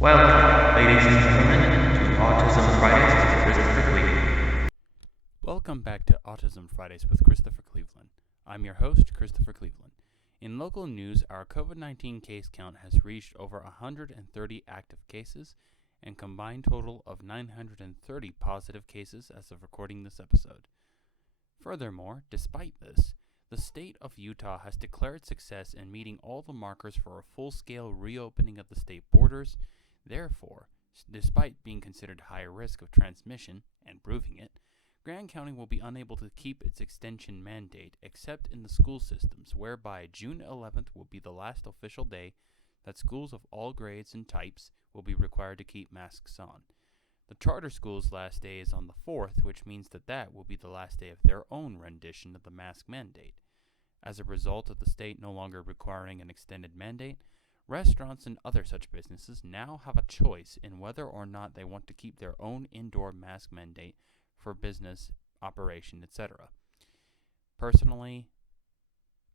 Welcome, ladies and gentlemen, to Autism Fridays with Christopher Cleveland. Welcome back to Autism Fridays with Christopher Cleveland. I'm your host, Christopher Cleveland. In local news, our COVID-19 case count has reached over 130 active cases and combined total of 930 positive cases as of recording this episode. Furthermore, despite this, the state of Utah has declared success in meeting all the markers for a full-scale reopening of the state borders. Therefore, despite being considered high risk of transmission and proving it, Grand County will be unable to keep its extension mandate except in the school systems, whereby June 11th will be the last official day that schools of all grades and types will be required to keep masks on. The charter school's last day is on the 4th, which means that will be the last day of their own rendition of the mask mandate. As a result of the state no longer requiring an extended mandate, restaurants and other such businesses now have a choice in whether or not they want to keep their own indoor mask mandate for business, operation, etc. Personally,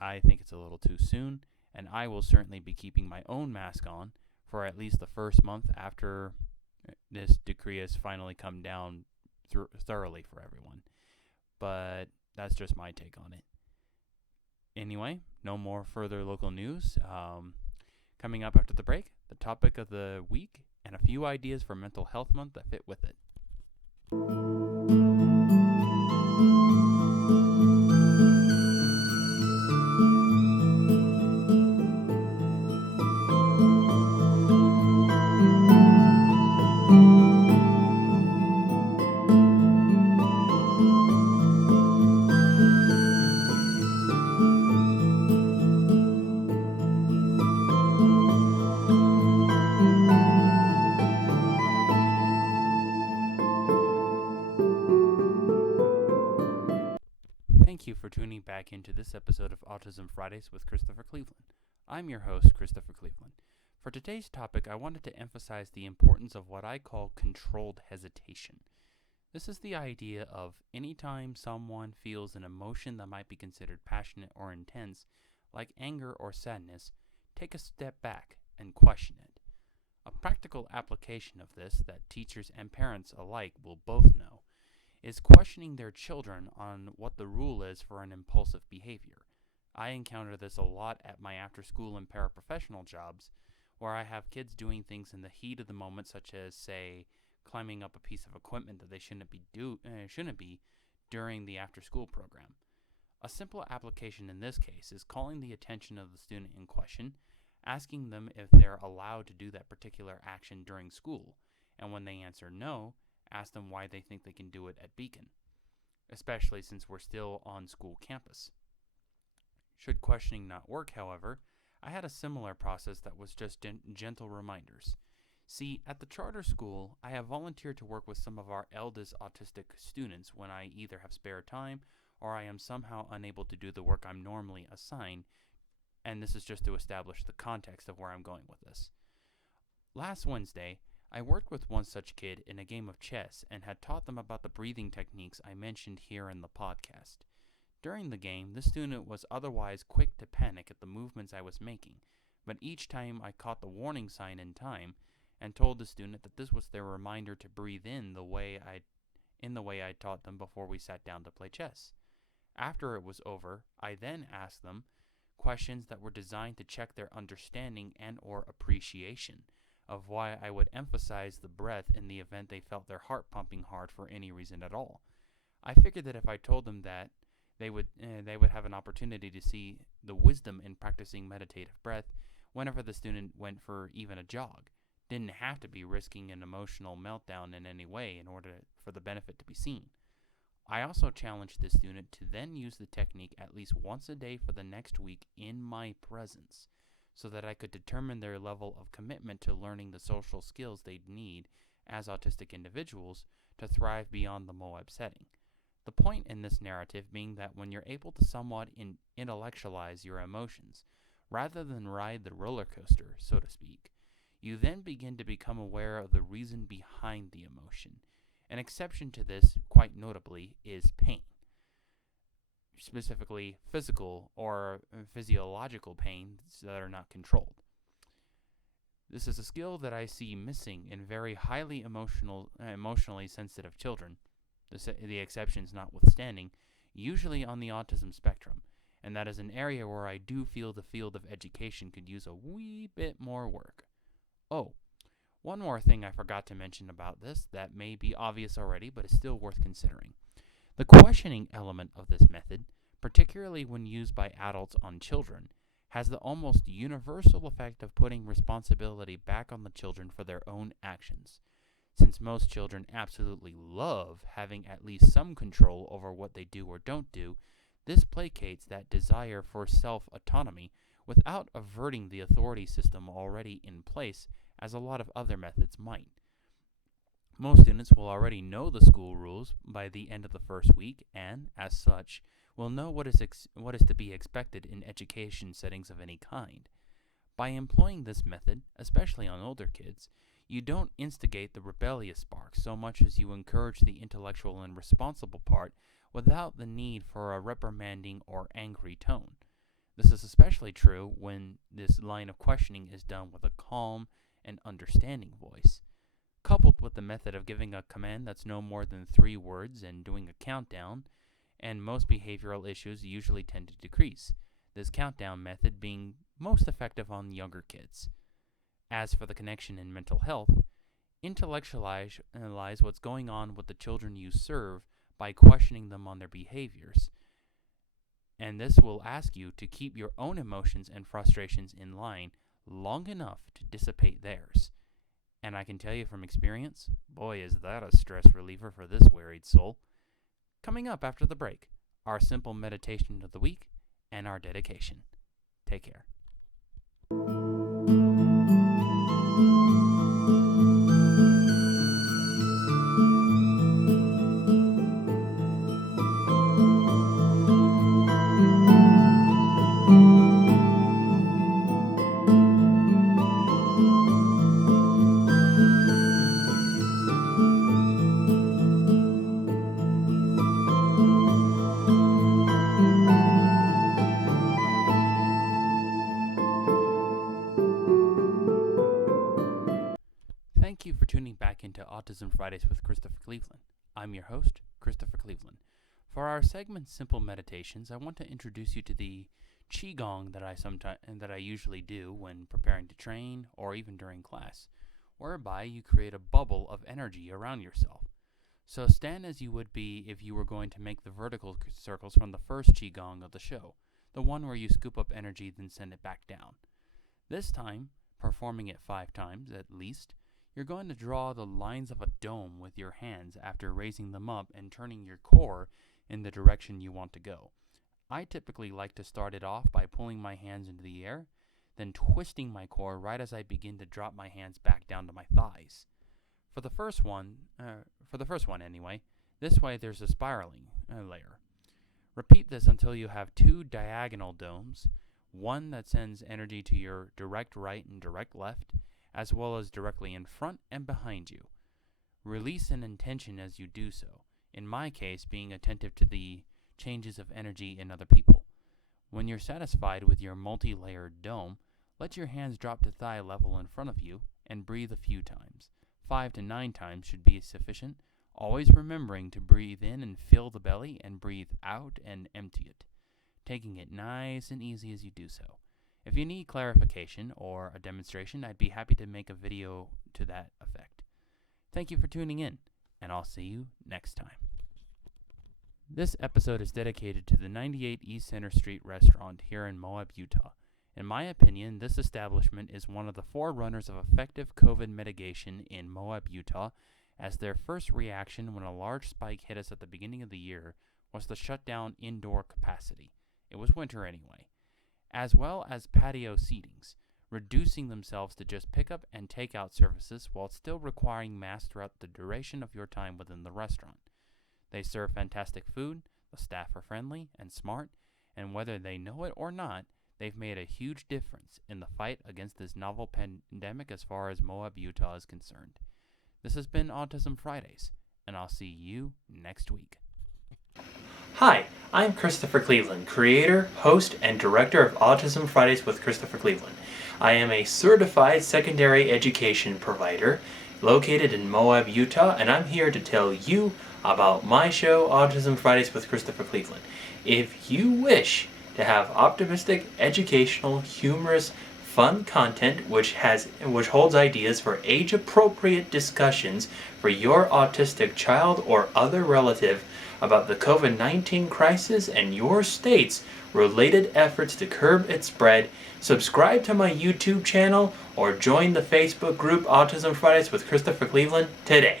I think it's a little too soon, and I will certainly be keeping my own mask on for at least the first month after this decree has finally come down thoroughly for everyone. But that's just my take on it. Anyway, no more further local news. Coming up after the break, the topic of the week and a few ideas for Mental Health Month that fit with it. Thank you for tuning back into this episode of Autism Fridays with Christopher Cleveland. I'm your host, Christopher Cleveland. For today's topic, I wanted to emphasize the importance of what I call controlled hesitation. This is the idea of anytime someone feels an emotion that might be considered passionate or intense, like anger or sadness, take a step back and question it. A practical application of this that teachers and parents alike will both know is questioning their children on what the rule is for an impulsive behavior. I encounter this a lot at my after-school and paraprofessional jobs, where I have kids doing things in the heat of the moment, such as, say, climbing up a piece of equipment that they shouldn't be during the after-school program. A simple application in this case is calling the attention of the student in question, asking them if they're allowed to do that particular action during school, and when they answer no, ask them why they think they can do it at Beacon, especially since we're still on school campus. Should questioning not work, however, I had a similar process that was just gentle reminders. See, at the charter school, I have volunteered to work with some of our eldest autistic students when I either have spare time or I am somehow unable to do the work I'm normally assigned, and this is just to establish the context of where I'm going with this. Last Wednesday, I worked with one such kid in a game of chess and had taught them about the breathing techniques I mentioned here in the podcast. During the game, the student was otherwise quick to panic at the movements I was making, but each time I caught the warning sign in time and told the student that this was their reminder to breathe in the way I taught them before we sat down to play chess. After it was over, I then asked them questions that were designed to check their understanding and or appreciation of why I would emphasize the breath in the event they felt their heart pumping hard for any reason at all. I figured that if I told them that, they would have an opportunity to see the wisdom in practicing meditative breath whenever the student went for even a jog. Didn't have to be risking an emotional meltdown in any way in order for the benefit to be seen. I also challenged the student to then use the technique at least once a day for the next week in my presence, so that I could determine their level of commitment to learning the social skills they'd need as autistic individuals to thrive beyond the Moab setting. The point in this narrative being that when you're able to somewhat intellectualize your emotions, rather than ride the roller coaster, so to speak, you then begin to become aware of the reason behind the emotion. An exception to this, quite notably, is pain. Specifically physical or physiological pains that are not controlled. This is a skill that I see missing in very highly emotionally sensitive children, the exceptions notwithstanding, usually on the autism spectrum, and that is an area where I do feel the field of education could use a wee bit more work. Oh, one more thing I forgot to mention about this that may be obvious already, but is still worth considering. The questioning element of this method, particularly when used by adults on children, has the almost universal effect of putting responsibility back on the children for their own actions. Since most children absolutely love having at least some control over what they do or don't do, this placates that desire for self-autonomy without averting the authority system already in place, as a lot of other methods might. Most students will already know the school rules by the end of the first week and, as such, will know what is to be expected in education settings of any kind. By employing this method, especially on older kids, you don't instigate the rebellious spark so much as you encourage the intellectual and responsible part without the need for a reprimanding or angry tone. This is especially true when this line of questioning is done with a calm and understanding voice. Coupled with the method of giving a command that's no more than 3 words and doing a countdown, and most behavioral issues usually tend to decrease, this countdown method being most effective on younger kids. As for the connection in mental health, intellectualize what's going on with the children you serve by questioning them on their behaviors. And this will ask you to keep your own emotions and frustrations in line long enough to dissipate theirs. And I can tell you from experience, boy, is that a stress reliever for this wearied soul. Coming up after the break, our simple meditation of the week and our dedication. Take care. Thank you for tuning back into Autism Fridays with Christopher Cleveland. I'm your host, Christopher Cleveland. For our segment Simple Meditations, I want to introduce you to the Qigong that I usually do when preparing to train or even during class, whereby you create a bubble of energy around yourself. So stand as you would be if you were going to make the vertical circles from the first Qigong of the show, the one where you scoop up energy then send it back down. This time, performing it 5 times at least, you're going to draw the lines of a dome with your hands after raising them up and turning your core in the direction you want to go. I typically like to start it off by pulling my hands into the air, then twisting my core right as I begin to drop my hands back down to my thighs. For the first one anyway, this way there's a spiraling layer. Repeat this until you have 2 diagonal domes, one that sends energy to your direct right and direct left, as well as directly in front and behind you. Release an intention as you do so, in my case being attentive to the changes of energy in other people. When you're satisfied with your multi-layered dome, let your hands drop to thigh level in front of you and breathe a few times. 5 to 9 times should be sufficient, always remembering to breathe in and fill the belly and breathe out and empty it, taking it nice and easy as you do so. If you need clarification or a demonstration, I'd be happy to make a video to that effect. Thank you for tuning in, and I'll see you next time. This episode is dedicated to the 98 East Center Street restaurant here in Moab, Utah. In my opinion, this establishment is one of the forerunners of effective COVID mitigation in Moab, Utah, as their first reaction when a large spike hit us at the beginning of the year was to shut down indoor capacity. It was winter anyway. As well as patio seatings, reducing themselves to just pickup and takeout services while still requiring masks throughout the duration of your time within the restaurant. They serve fantastic food, the staff are friendly and smart, and whether they know it or not, they've made a huge difference in the fight against this novel pandemic as far as Moab, Utah is concerned. This has been Autism Fridays, and I'll see you next week. Hi, I'm Christopher Cleveland, creator, host, and director of Autism Fridays with Christopher Cleveland. I am a certified secondary education provider located in Moab, Utah, and I'm here to tell you about my show, Autism Fridays with Christopher Cleveland. If you wish to have optimistic, educational, humorous, fun content which holds ideas for age-appropriate discussions for your autistic child or other relative about the COVID-19 crisis and your state's related efforts to curb its spread, subscribe to my YouTube channel or join the Facebook group Autism Fridays with Christopher Cleveland today.